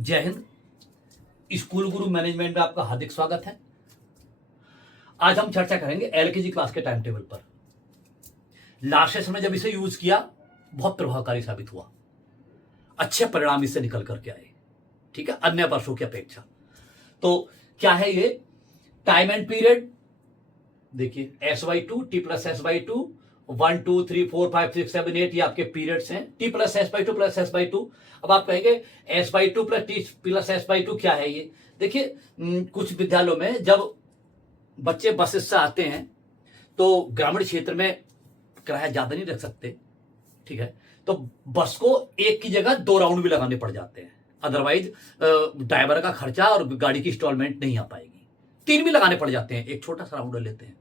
जय हिंद। स्कूल गुरु मैनेजमेंट में आपका हार्दिक स्वागत है। आज हम चर्चा करेंगे एलकेजी क्लास के टाइम टेबल पर। लास्ट सेशन में जब इसे यूज किया बहुत प्रभावकारी साबित हुआ, अच्छे परिणाम इससे निकल करके आए। ठीक है, अन्य वर्षों की अपेक्षा। तो क्या है ये टाइम एंड पीरियड? देखिए S/2 T+S/2 1 2 3 4 5 6 7 8 ये आपके पीरियड्स हैं। T+S/2 plus S/2। अब आप कहेंगे S/2 प्लस T+S/2 क्या है ये? देखिए कुछ विद्यालयों में जब बच्चे बस से आते हैं तो ग्रामीण क्षेत्र में किराया ज्यादा नहीं रख सकते, ठीक है, तो बस को एक की जगह 2 राउंड भी लगाने पड़ जाते हैं, अदरवाइज ड्राइवर का खर्चा और गाड़ी की इंस्टॉलमेंट नहीं आ पाएगी। 3 भी लगाने पड़ जाते हैं, एक छोटा सा राउंड लेते हैं।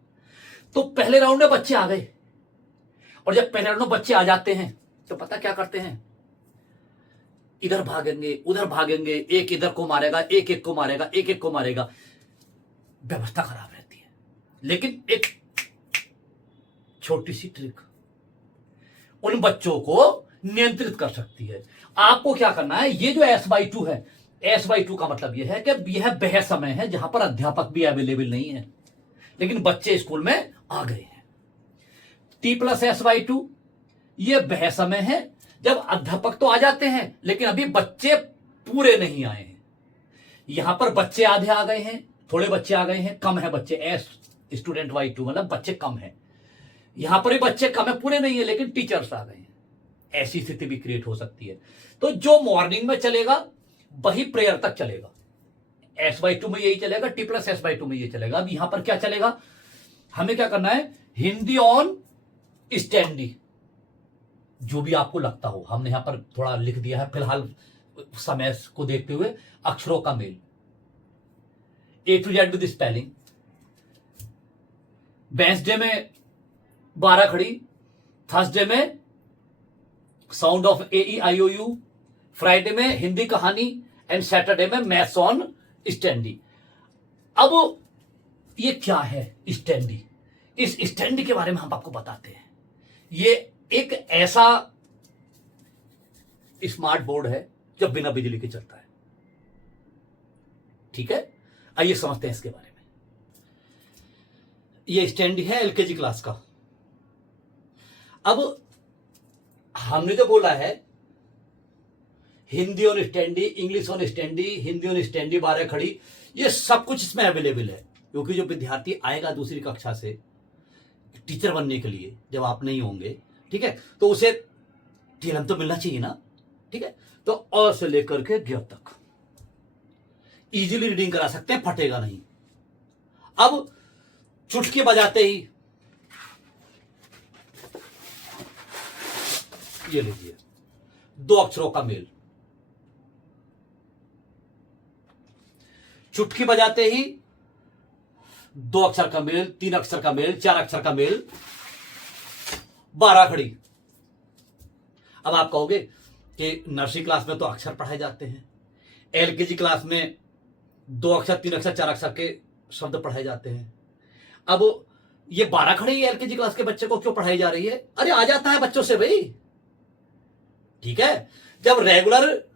तो पहले राउंड में बच्चे आ गए, और जब पहले राउंड में बच्चे आ जाते हैं तो पता क्या करते हैं, इधर भागेंगे उधर भागेंगे, एक इधर को मारेगा, एक को मारेगा, एक को मारेगा। व्यवस्था खराब रहती है। लेकिन एक छोटी सी ट्रिक उन बच्चों को नियंत्रित कर सकती है। आपको क्या करना है, ये जो S/2 है, S/2 का मतलब यह है कि यह वह समय है जहां पर अध्यापक भी अवेलेबल नहीं है लेकिन बच्चे स्कूल में आ गए हैं। T+S/2 ये वह समय है जब अध्यापक तो आ जाते हैं लेकिन अभी बच्चे पूरे नहीं आए हैं। यहां पर बच्चे आधे आ गए हैं, थोड़े बच्चे आ गए हैं, कम है बच्चे, स्टूडेंट Y2 मतलब बच्चे कम है। यहां पर भी बच्चे कम है, पूरे नहीं है, लेकिन टीचर्स आ गए हैं। ऐसी स्थिति भी क्रिएट हो सकती है। तो जो मॉर्निंग में चलेगा वही प्रेयर तक चलेगा। S/2 में यही चलेगा, T+S/2 में यही चलेगा। अब यहां पर क्या चलेगा, हमें क्या करना है, हिंदी ऑन स्टैंडी, जो भी आपको लगता हो। हमने यहां पर थोड़ा लिख दिया है फिलहाल समय को देखते हुए, अक्षरों का मेल, A to Z with spelling. Wednesday में 12 खड़ी, थर्सडे में साउंड ऑफ AEIOU, फ्राइडे में हिंदी कहानी, एंड सैटरडे में मैथ्स ऑन स्टैंडी। अब ये क्या है स्टैंडी? इस स्टैंडी के बारे में हम आपको बताते हैं। ये एक ऐसा स्मार्ट बोर्ड है जो बिना बिजली के चलता है। ठीक है, आइए समझते हैं इसके बारे में। ये स्टैंडी है एलकेजी क्लास का। अब हमने जो बोला है Hindi on standee, English on standee, Hindi on standee 12 खड़ी, ये सब कुछ इसमें अवेलेबल है। क्योंकि जो विद्यार्थी आएगा दूसरी कक्षा से टीचर बनने के लिए, जब आप नहीं होंगे, ठीक है, तो उसे टीएलएम तो मिलना चाहिए ना। ठीक है, तो अ से लेकर के ग तक इजीली रीडिंग करा सकते हैं, फटेगा नहीं। अब चुटकी बजाते ही ये लीजिए 2 अक्षरों का मेल, चुटकी बजाते ही 2 अक्षर का मेल, 3 अक्षर का मेल, 4 अक्षर का मेल, 12 खड़ी। अब आप कहोगे कि नर्सरी क्लास में तो अक्षर पढ़ाए जाते हैं, एलकेजी क्लास में 2 अक्षर, 3 अक्षर, 4 अक्षर के शब्द पढ़ाए जाते हैं। अब ये 12 खड़ी एलकेजी क्लास के बच्चे को क्यों पढ़ाई जा रही है? अरे आ जाता है बच्चों से भाई। ठीक है, जब रेगुलर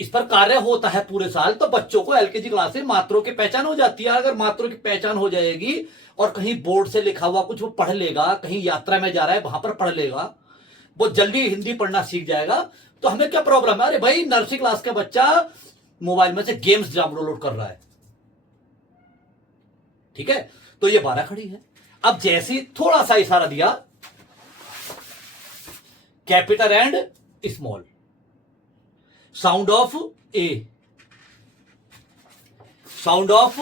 इस पर कार्य होता है पूरे साल तो बच्चों को एलकेजी क्लास से मात्रों की पहचान हो जाती है। अगर मात्रों की पहचान हो जाएगी और कहीं बोर्ड से लिखा हुआ कुछ वो पढ़ लेगा, कहीं यात्रा में जा रहा है वहां पर पढ़ लेगा, वो जल्दी हिंदी पढ़ना सीख जाएगा, तो हमें क्या प्रॉब्लम है? अरे भाई नर्सरी क्लास का बच्चा मोबाइल में से गेम्स डाउनलोड कर रहा है, ठीक है, तो ये 12 खड़ी है। अब जैसे थोड़ा सा इशारा दिया, capital and small, sound of A, sound of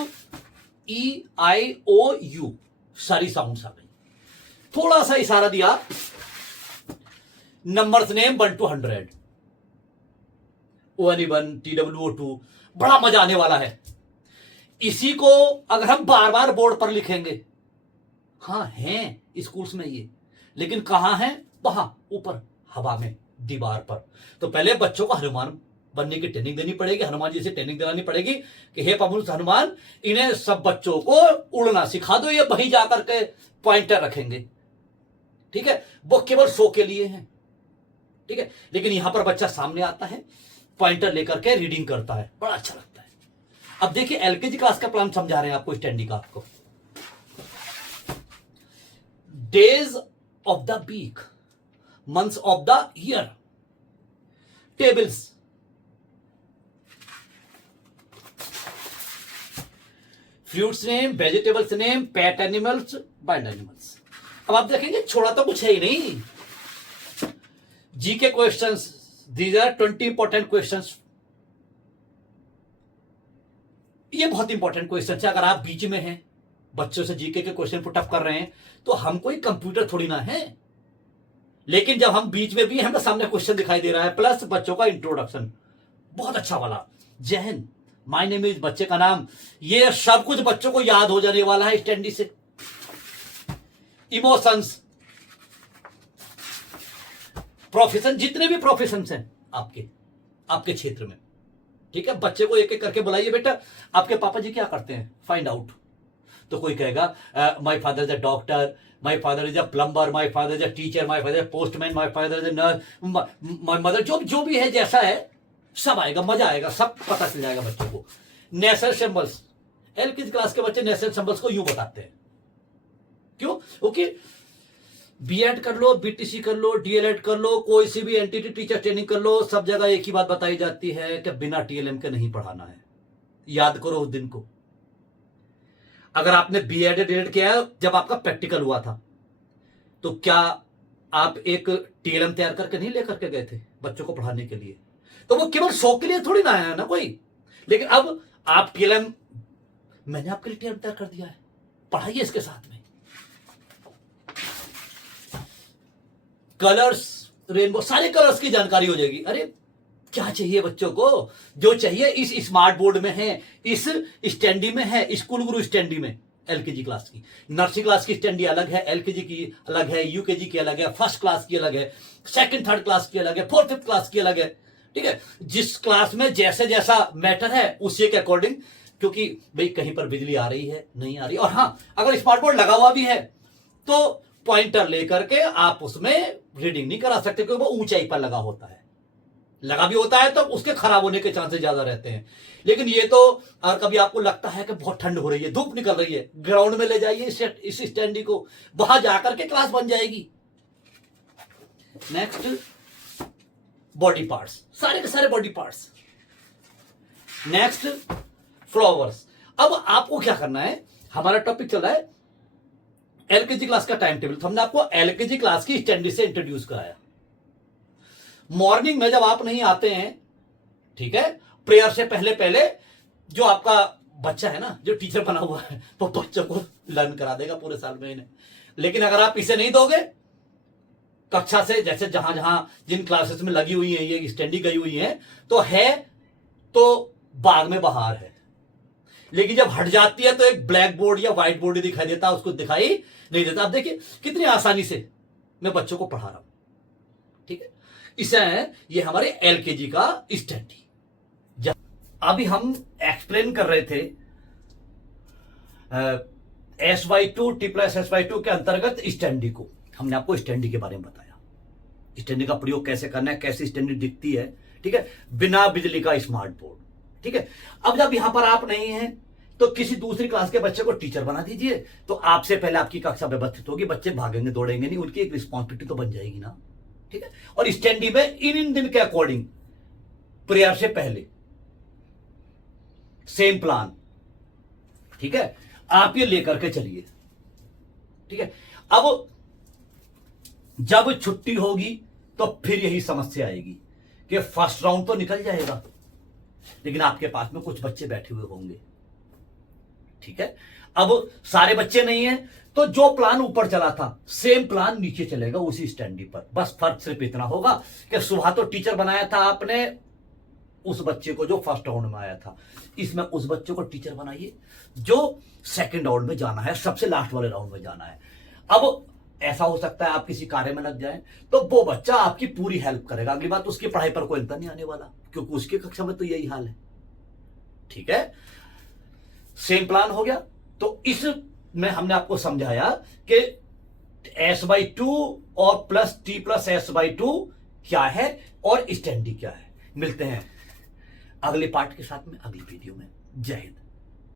EIOU, सारी साउंड्स आ गई। थोड़ा सा इशारा दिया, numbers name 1 to 100, O1E1 TWO2, बड़ा मजा आने वाला है। इसी को अगर हम बार बार बोर्ड पर लिखेंगे, हाँ हैं स्कूल्स में ये, लेकिन कहां है? वहां ऊपर हवा में दीवार पर। तो पहले बच्चों को हनुमान बनने की ट्रेनिंग देनी पड़ेगी, हनुमान जी से ट्रेनिंग दिलानी पड़ेगी कि हे पवन हनुमान, इन्हें सब बच्चों को उड़ना सिखा दो, ये वहीं जाकर के पॉइंटर रखेंगे। ठीक है, वो केवल शो के लिए हैं। ठीक है, लेकिन यहां पर बच्चा सामने आता है, पॉइंटर लेकर के रीडिंग करता है, बड़ा अच्छा लगता है। अब देखिए एलकेजी क्लास का प्लान समझा रहे हैं आपको स्टैंडी का। आपको days of the week, months of the year, tables, fruits name, vegetables name, pet animals, wild animals. अब आप देखेंगे छोड़ा तो कुछ है ही नहीं। GK questions, these are 20 important questions. ये बहुत इंपॉर्टेंट क्वेश्चन है। अगर आप बीच में हैं, बच्चों से जीके के क्वेश्चन पुट अप कर रहे हैं, तो हम कोई कंप्यूटर थोड़ी ना है। लेकिन जब हम बीच में भी हमें सामने क्वेश्चन दिखाई दे रहा है, प्लस बच्चों का इंट्रोडक्शन बहुत अच्छा वाला, जय हिंद, माय नेम इज, बच्चे का नाम, ये सब कुछ बच्चों को याद हो जाने वाला है स्टैंडी से। इमोशंस, प्रोफेशन, जितने भी प्रोफेशंस हैं आपके क्षेत्र में, ठीक है, बच्चे को एक एक करके बुलाइए, बेटा आपके पापा जी क्या करते हैं, फाइंड आउट। तो कोई कहेगा my father is a doctor, my father is a plumber, my father is a teacher, my father is a postman, my father is a nurse, my mother, जो भी है, जैसा है सब आएगा, मजा आएगा, सब पता चल जाएगा बच्चों को। नेशनल सिंबल्स, एलकेजी क्लास के बच्चे नेशनल सिंबल्स को यूं बताते हैं। क्यों? क्योंकि बीएड कर लो, बीटीसी कर लो, डीएलएड कर लो, कोई सी भी एनटीटी टीचर ट्रेनिंग कर लो, सब जगह एक ही बात बताई जाती है कि बिना टीएलएम के नहीं पढ़ाना है। याद करो उस दिन को, अगर आपने बीएड डीएलएड किया है, जब आपका प्रैक्टिकल हुआ था, तो क्या आप एक टीएलएम तैयार करके नहीं लेकर के गए थे बच्चों को पढ़ाने के लिए? तो वो केवल शौक के लिए थोड़ी ना आया ना कोई। लेकिन अब आप टीएलएम, मैंने आपके लिए टीएलएम तैयार कर दिया है, पढ़ाइए इसके साथ में। कलर्स, रेनबो, सारे कलर्स की जानकारी हो जाएगी। अरे क्या चाहिए बच्चों को? जो चाहिए इस स्मार्ट बोर्ड में है, इस स्टैंडी में है, स्कूल गुरु स्टैंडी में। एलकेजी क्लास की, नर्सरी क्लास की स्टैंडी अलग है, एलकेजी की अलग है, यूकेजी की अलग है, फर्स्ट क्लास की अलग है, सेकंड थर्ड क्लास की अलग है, फोर्थ फिफ्थ क्लास की अलग है। ठीक है, जिस क्लास में जैसे जैसा मैटर है उसी के अकॉर्डिंग, क्योंकि भाई कहीं पर बिजली आ रही है, नहीं आ रही, और हाँ अगर स्मार्ट बोर्ड लगा हुआ भी है तो पॉइंटर लेकर के आप उसमें रीडिंग नहीं करा सकते, क्योंकि वो ऊंचाई पर लगा होता है। लगा भी होता है तो उसके खराब होने के चांसेस ज्यादा रहते हैं। लेकिन ये तो, अगर कभी आपको लगता है कि बहुत ठंड हो रही है, धूप निकल रही है, ग्राउंड में ले जाइए इस स्टैंडी को, वहां जाकर के क्लास बन जाएगी। नेक्स्ट, बॉडी पार्ट्स, सारे के सारे बॉडी पार्ट्स। Next, flowers. अब आपको क्या करना है, हमारा टॉपिक चल रहा है एलकेजी क्लास का टाइम टेबल। तो हमने आपको एलकेजी क्लास की स्टैंडी से इंट्रोड्यूस कराया। मॉर्निंग में जब आप नहीं आते हैं, ठीक है, प्रेयर से पहले पहले जो आपका बच्चा है ना, जो टीचर बना हुआ है, वो बच्चों को लर्न करा देगा पूरे साल में इन्हें। लेकिन अगर आप इसे नहीं दोगे कक्षा से, जैसे जहां जहां जिन क्लासेस में लगी हुई है ये स्टैंडी गई हुई है, तो बाग में बहार है। लेकिन जब हट जाती है तो एक ब्लैक बोर्ड या व्हाइट बोर्ड ही दिखाई देता, उसको दिखाई नहीं देता। आप देखिए कितनी आसानी से मैं बच्चों को पढ़ा रहा हूं, ठीक है। इसे है ये हमारे एलकेजी का स्टैंडी। अभी हम एक्सप्लेन कर रहे थे S/2 T+S/2 के अंतर्गत स्टैंडी को। हमने आपको स्टैंडी के बारे में बताया, स्टैंडी का प्रयोग कैसे करना है, कैसे स्टैंडी दिखती है, ठीक है, बिना बिजली का स्मार्ट बोर्ड, ठीक है। अब जब यहां पर आप नहीं हैं तो किसी दूसरी क्लास के बच्चे को टीचर बना दीजिए, तो आपसे पहले आपकी कक्षा व्यवस्थित होगी, बच्चे भागेंगे दौड़ेंगे नहीं, उनकी एक रिस्पॉन्सिबिलिटी तो बन जाएगी ना, ठीक है। और स्टैंडी में इन दिन के अकॉर्डिंग प्रेयर से पहले सेम प्लान, ठीक है, आप ये लेकर के चलिए, ठीक है। अब जब छुट्टी होगी तो फिर यही समस्या आएगी कि फर्स्ट राउंड तो निकल जाएगा, लेकिन आपके पास में कुछ बच्चे बैठे हुए होंगे, ठीक है। अब सारे बच्चे नहीं हैं तो जो प्लान ऊपर चला था सेम प्लान नीचे चलेगा उसी स्टैंडी पर। बस फर्क सिर्फ इतना होगा कि सुबह तो टीचर बनाया था आपने उस बच्चे को जो फर्स्ट राउंड में आया था, इसमें उस बच्चे को टीचर बनाइए जो सेकंड राउंड में जाना है, सबसे लास्ट वाले राउंड में जाना है। अब ऐसा हो सकता है आप किसी कार्य में लग जाएं तो वो बच्चा आपकी पूरी हेल्प करेगा। अगली बात, उसकी पढ़ाई पर कोई अंतर नहीं आने वाला, क्योंकि उसकी कक्षा में तो यही हाल है, ठीक है। सेम प्लान हो गया। तो इसमें हमने आपको समझाया कि S/2 और प्लस T+S/2 क्या है और स्टैंडी क्या है। मिलते हैं अगले पार्ट के साथ में अगली वीडियो में। जय हिंद।